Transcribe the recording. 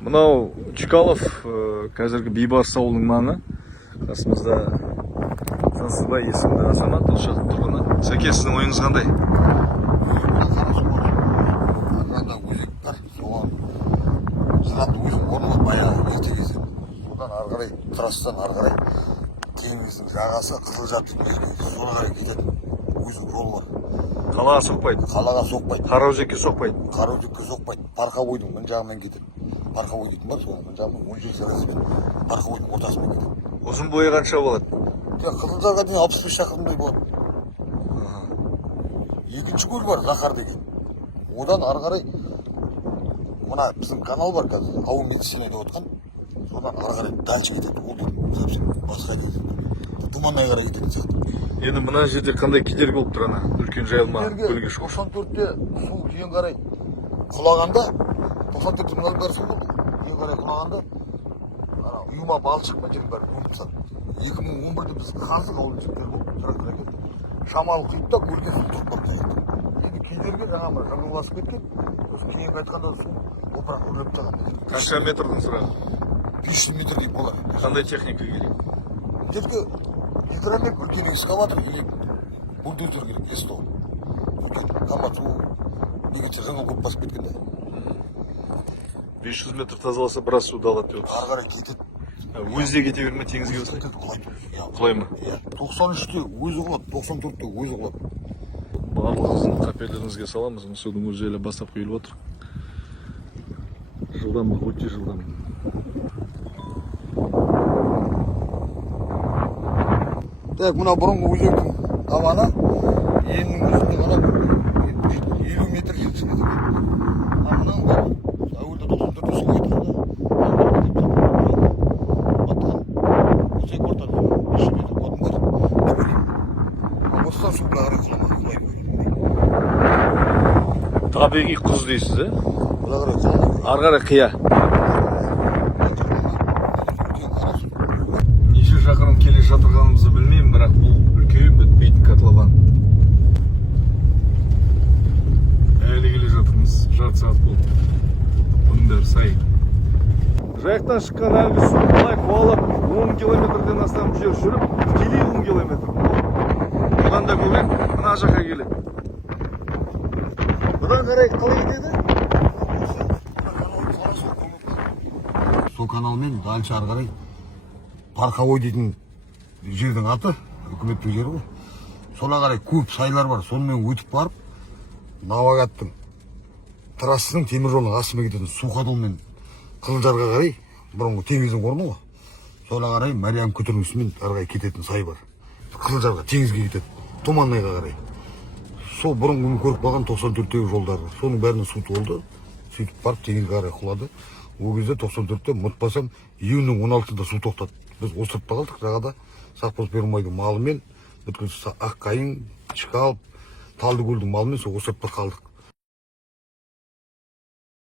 Мынау Чкалов, қазіргі Бейбарыс ауылының маңы. Қасымызда Жансызбай есімді азамат, ол жақтың тұрғыны. Сәке, сіздің ойыңыз қандай? Арнада өзек бар, соған жылап өзің орны баяғы ерте кезі. Содан ары қарай, трассадан ары қарай теңіздің жағасы Қызылжардың жеріне соны қарай кететін өзің жол бар. Қалаға соқпайды? Қалаға соқпайды. Қараөзекке соқпайды? Қараөзекке соқпайды. Парковойдың мына жағымен кетеді. Парковой дейтін бар, соның мына жағымен 17 шақырым парковойдың ортасымен кетеді. Ұзын бойы қанша болады? Қызылжарға дейін 65 шақырымдай болады. Екінші көл бар, Захар деген. Одан ары қарай мына біздің канал бар қазір, ауыл медицина деп отқан. Содан ары қарай дальше кетеді. Ол совсем басқа кетеді. Туманай қарай кететін сияқты. Енді мына жерде қандай кедергі болып тұр ана? Үлкен жайылма көлге шығу. 94-те су кейін қарай құлағанда, 94-те мынау бәрі су болды. Кейін қарай құлағанда, ұйыма балшық мәжен бәрі көміп тастады. 2011-де біз қазық ауыл жіктер болып трактор әкелді. Шамалы құйып та көлге су тұрып бақты. Енді кедергі жаңа бір жағыласып кеткен. Кейін қайтқанда су опырақ үрлеп тастаған. Қанша метрдің сұрағы? 500 метрдей болар. Қандай техника керек? Жерге гидромек, үлкен экскаватор керек, бульдозер керек, есту. Үлкен қамат су дегенше жаңыл көп басып кеткенде. 500 метр тазаласа біраз суды алады деп Ары қарай кетеді. Өзде кете берме, теңізге өтеді. Құлай ма? 93-те өзі құлады, 94-те өзі құлады. Барлығыңыздың қапелеріңізге саламыз. Судың өзі әлі бастап құйылып отыр. Жылдамдық өте жылдам. Так, мына бұрынғы өзектің табаны енінің ұзындығы ғана 50 метр 70 метр. Мынаның бәрі әуелде 94-те су кетті. Өзек ортада 5 метр болатын бар. Осыдан су бұра қарай құламайды. Табиғи құз дейсіз, Бұра қарай құламайды. ары қарай қия. Неше шақырым келе жатырғанымызды білмеймін, бірақ бұл үлкен бітпейтін котлован. Әлі келе жатырмыз, жарты сағат болды. Бұның бәрі сай. Жайықтан шыққан әлгі су былай қуалап 10 километрден астам жер жүріп, тікелей 10 километр. Бұдан да көбірек мына жаққа келеді. Бұдан қарай қалай кетеді? Сол каналмен дальше ары қарай Парковой дейтін жердің аты, үкіметтің жері ғой. Сола қарай көп сайлар бар, сонымен өтіп барып, Новогаттың трассының темір жолының астымен кететін Суқадылмен Қызылжарға қарай, бұрынғы теңіздің орны ғой. Сола қарай Мариям көтермесімен ары қарай кететін сай бар. Қызылжарға теңізге кетеді, Туманайға қарай. Сол бұрынғы көріп қалған 94-тегі жолдары. Соның бәрінің су толды, сөйтіп барып теңізге қарай құлады. Ол кезде 94-те ұмытпасам, июньнің 16-сында су тоқтады. Біз осыртпа қалдық жағада Сақпос Пермайдың малымен, бүткіл Аққайың, Чкалов, Талдыкөлдің малымен сол осыртпа қалдық.